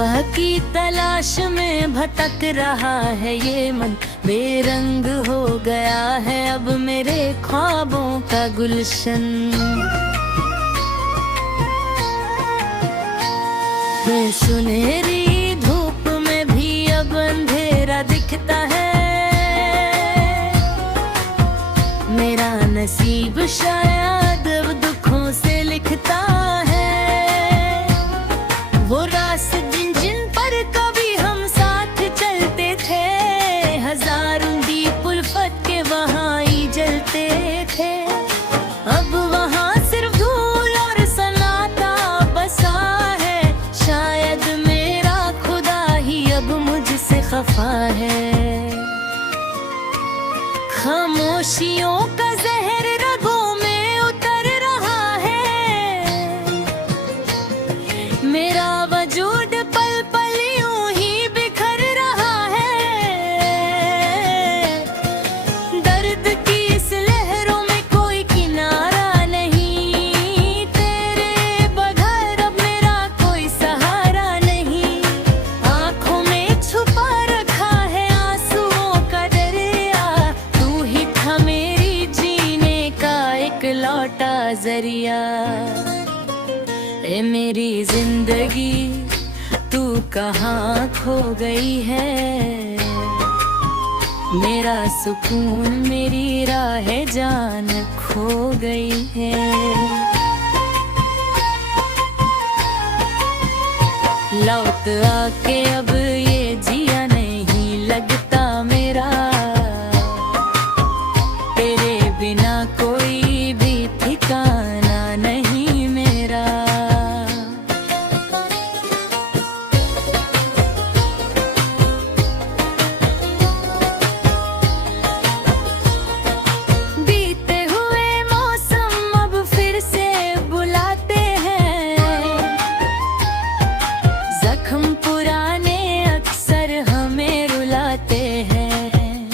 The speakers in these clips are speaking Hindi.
सुबह की तलाश में भटक रहा है ये मन, बेरंग हो गया है अब मेरे ख्वाबों का गुलशन। सुनहरी धूप में भी अब अंधेरा दिखता है, मेरा नसीब शायद अब दुखों से लिखता है। वो रास्ते जिन जिन पर कभी हम साथ चलते थे, हजारों दीप उल्फत के वहाँ ही जलते थे। अब वहाँ सिर्फ धूल और सन्नाटा बसा है, शायद मेरा खुदा ही अब मुझसे खफा है। खामोशियों का जहर रगों में उतर रहा है, मेरा वजूद पल पल यूं ही बिखर रहा है। दर्द की इस लहरों में कोई किनारा नहीं, तेरे बगैर अब मेरा कोई सहारा नहीं। आंखों में छुपा रखा है आंसुओं का दरिया, तू ही था मेरी जीने का एक लौटा जरिया। ए मेरी जिंदगी तू कहाँ खो गई है, मेरा सुकून मेरी राह जान खो गई है। लौट आके अब ये जिया नहीं लगता मेरा, तेरे बिना कोई भी ठिकाना नहीं मेरा। बीते हुए मौसम अब फिर से बुलाते हैं, जख्म पुराने अक्सर हमें रुलाते हैं।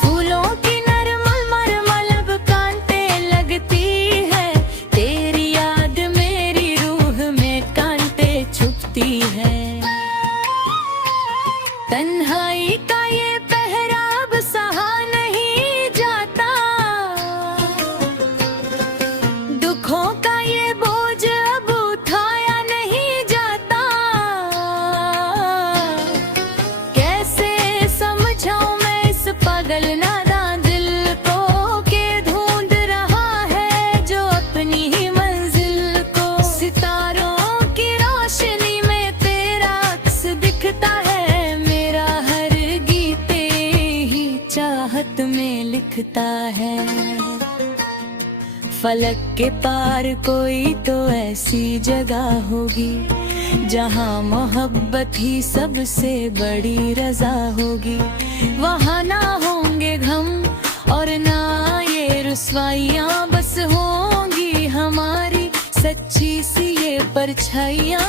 फूलों की नरमल मरमल अब कांटे लगती है, तेरी याद मेरी रूह में कांटे छुपती है। तन्हाई का ये पहरा अब सहा नहीं जाता, दुखों का ये बोझ अब उठाया नहीं जाता। कैसे समझाऊं मैं इस पागल नादान दिल को, के ढूंढ रहा है जो अपनी ही मंजिल को। सितारों की रोशनी में तेरा अक्स दिखता है, मेरा हर गीत ही चाहत में लिखता है। फलक के पार कोई तो ऐसी जगह होगी, जहाँ मोहब्बत ही सबसे बड़ी रजा होगी। वहाँ ना होंगे गम और ना ये रुसवाइयाँ, बस होंगी हमारी सच्ची सी ये परछाइयाँ।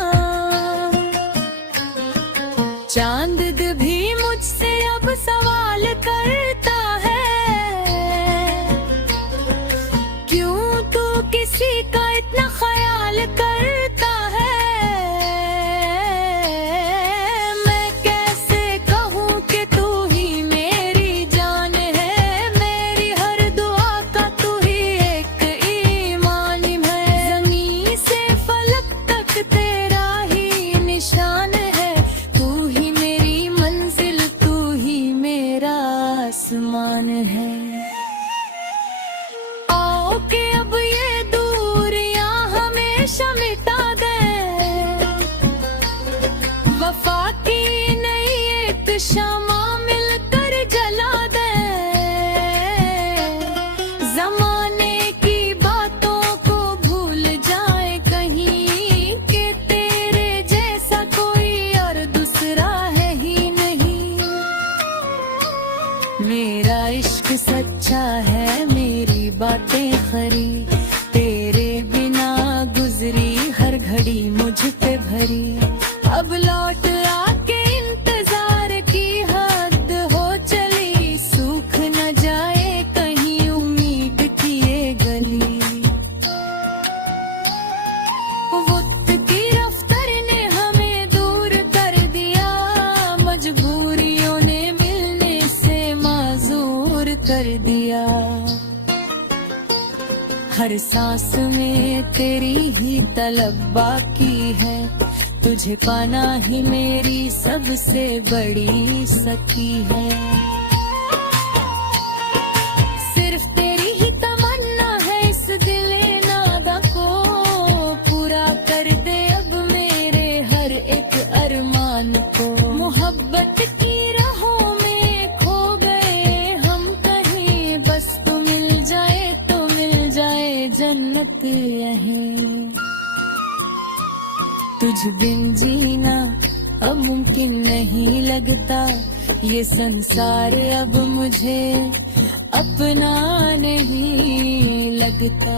चांद भी मुझसे अब सवाल करता है, क्यों तू किसी का इतना ख्याल करता है। मैं कैसे कहूँ कि तू ही मेरी जान है, मेरी हर दुआ का तू ही एक ईमान है। ज़मीं से फलक तक तेरा ही निशान है, तू ही मेरी मंजिल तू ही मेरा आसमान है। आओ कि अब ये दूरियां हमेशा मिटा दे, वफा की नई एक शमा मिलकर जला दे। जमाने की बातों को भूल जाए कहीं, कि तेरे जैसा कोई और दूसरा है ही नहीं। मेरा इश्क सच्चा है, मेरी बातें खरी, तेरे बिना गुजरी हर घड़ी मुझ पे भरी। अब लौट आके इंतजार की हद हो चली, सूख न जाए कहीं उम्मीद की ये गली। वक्त की रफ्तार हर सांस में तेरी ही तलब बाकी है, तुझे पाना ही मेरी सबसे बड़ी सखी है। सिर्फ तेरी ही तमन्ना है इस दिले नादा को, पूरा कर दे अब मेरे हर एक अरमान को। मोहब्बत की राहों में खो गए हम कहीं, बस तू मिल जाए जन्नत यहीं। तुझ बिन जीना अब मुमकिन नहीं लगता, ये संसार अब मुझे अपना नहीं लगता।